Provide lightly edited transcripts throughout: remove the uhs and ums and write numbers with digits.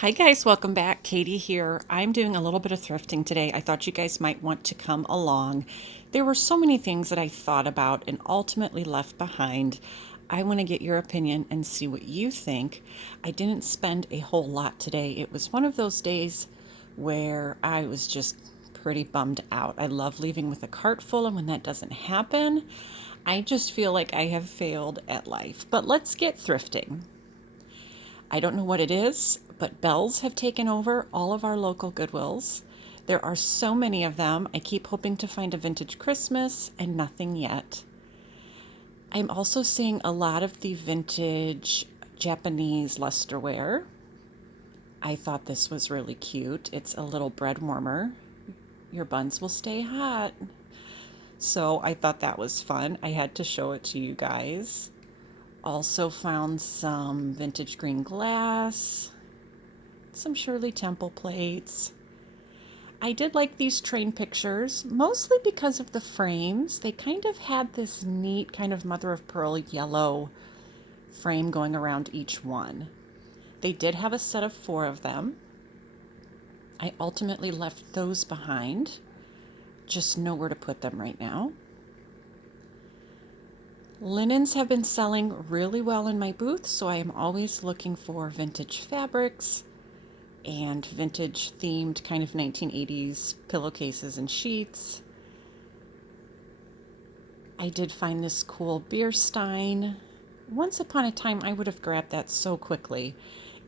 Hi guys, welcome back. Katie here. I'm doing a little bit of thrifting today. I thought you guys might want to come along. There were so many things that I thought about and ultimately left behind. I want to get your opinion and see what you think. I didn't spend a whole lot today. It was one of those days where I was just pretty bummed out. I love leaving with a cart full, and when that doesn't happen, I just feel like I have failed at life. But let's get thrifting. I don't know what it is, but bells have taken over all of our local Goodwills. There are so many of them. I keep hoping to find a vintage Christmas and nothing yet. I'm also seeing a lot of the vintage Japanese lusterware. I thought this was really cute. It's a little bread warmer. Your buns will stay hot. So I thought that was fun. I had to show it to you guys. Also found some vintage green glass, some Shirley Temple plates. I did like these train pictures, mostly because of the frames. They kind of had this neat kind of mother of pearl yellow frame going around each one. They did have a set of 4 of them. I ultimately left those behind. Just know where to put them right now. Linens have been selling really well in my booth, so I am always looking for vintage fabrics and vintage themed kind of 1980s pillowcases and sheets. I did find this cool beer stein. Once upon a time, I would have grabbed that so quickly.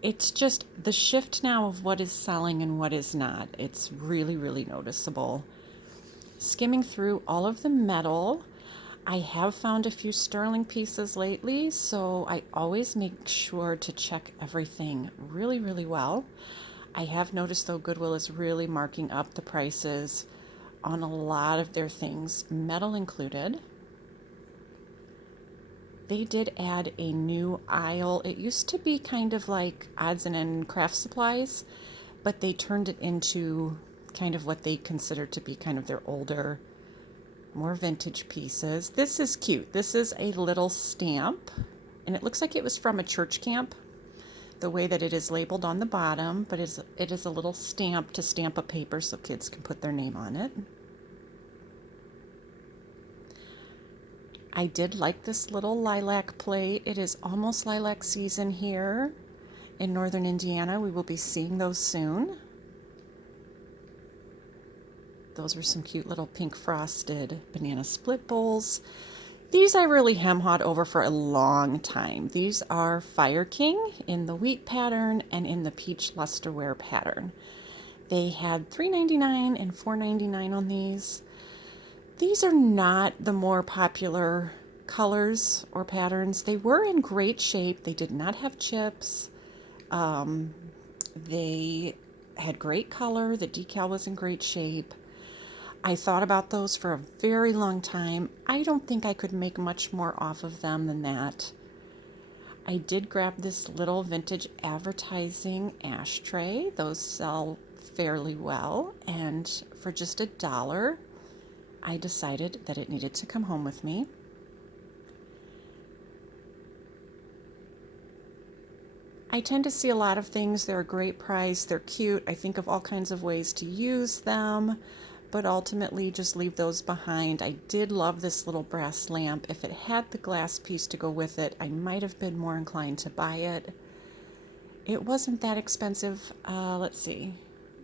It's just the shift now of what is selling and what is not. It's really, really noticeable. Skimming through all of the metal, I have found a few sterling pieces lately, so I always make sure to check everything really, really well. I have noticed, though, Goodwill is really marking up the prices on a lot of their things, metal included. They did add a new aisle. It used to be kind of like odds and end craft supplies, but they turned it into kind of what they consider to be kind of their older, more vintage pieces. This is cute. This is a little stamp, and it looks like it was from a church camp, the way that it is labeled on the bottom, but it is a little stamp to stamp a paper so kids can put their name on it. I did like this little lilac plate. It is almost lilac season here in northern Indiana. We will be seeing those soon. Those were some cute little pink frosted banana split bowls. These I really hem-hawed over for a long time. These are Fire King in the wheat pattern and in the peach lusterware pattern. They had $3.99 and $4.99 on these. These are not the more popular colors or patterns. They were in great shape. They did not have chips. They had great color. The decal was in great shape. I thought about those for a very long time. I don't think I could make much more off of them than that. I did grab this little vintage advertising ashtray. Those sell fairly well, and for just $1, I decided that it needed to come home with me. I tend to see a lot of things. They're a great price. They're cute. I think of all kinds of ways to use them, but ultimately just leave those behind. I did love this little brass lamp. If it had the glass piece to go with it, I might have been more inclined to buy it. It wasn't that expensive. Let's see,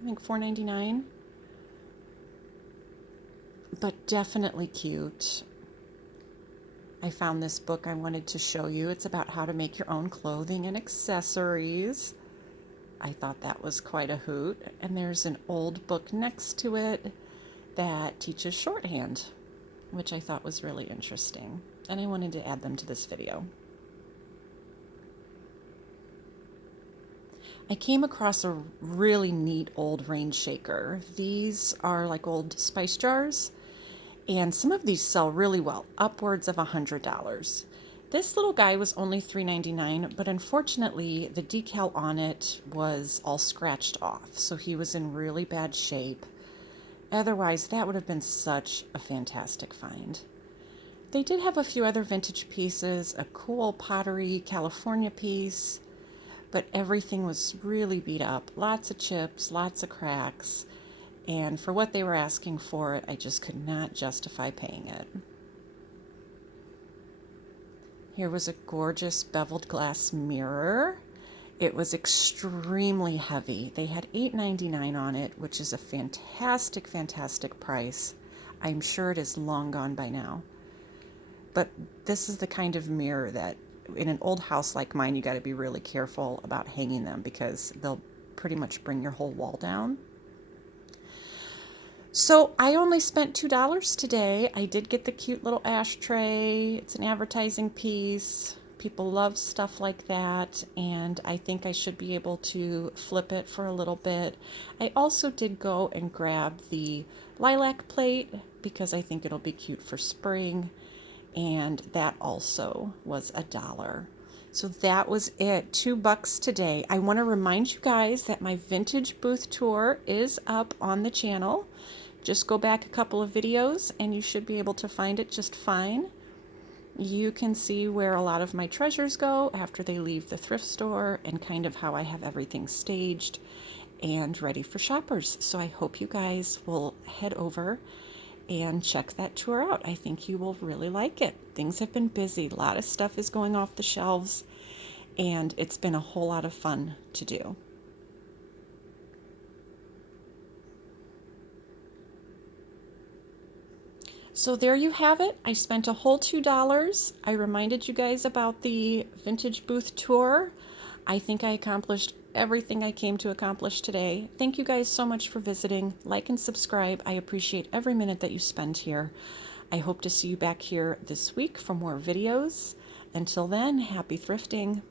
I think $4.99, but definitely cute. I found this book I wanted to show you. It's about how to make your own clothing and accessories. I thought that was quite a hoot. And there's an old book next to it that teaches shorthand, which I thought was really interesting. And I wanted to add them to this video. I came across a really neat old rain shaker. These are like old spice jars, and some of these sell really well, upwards of $100. This little guy was only $3.99, but unfortunately the decal on it was all scratched off, so he was in really bad shape. Otherwise, that would have been such a fantastic find. They did have a few other vintage pieces, a cool pottery California piece, but everything was really beat up. Lots of chips, lots of cracks. And for what they were asking for it, I just could not justify paying it. Here was a gorgeous beveled glass mirror. It was extremely heavy. They had $8.99 on it, which is a fantastic, fantastic price. I'm sure it is long gone by now. But this is the kind of mirror that in an old house like mine, you got to be really careful about hanging them because they'll pretty much bring your whole wall down. So I only spent $2 today. I did get the cute little ashtray. It's an advertising piece. People love stuff like that, and I think I should be able to flip it for a little bit. I also did go and grab the lilac plate because I think it'll be cute for spring, and that also was $1. So that was it, $2 today. I want to remind you guys that my vintage booth tour is up on the channel. Just go back a couple of videos and you should be able to find it just fine. You can see where a lot of my treasures go after they leave the thrift store and kind of how I have everything staged and ready for shoppers. So I hope you guys will head over and check that tour out. I think you will really like it. Things have been busy. A lot of stuff is going off the shelves and it's been a whole lot of fun to do. So there you have it. I spent a whole $2. I reminded you guys about the vintage booth tour. I think I accomplished everything I came to accomplish today. Thank you guys so much for visiting. Like and subscribe. I appreciate every minute that you spend here. I hope to see you back here this week for more videos. Until then, happy thrifting.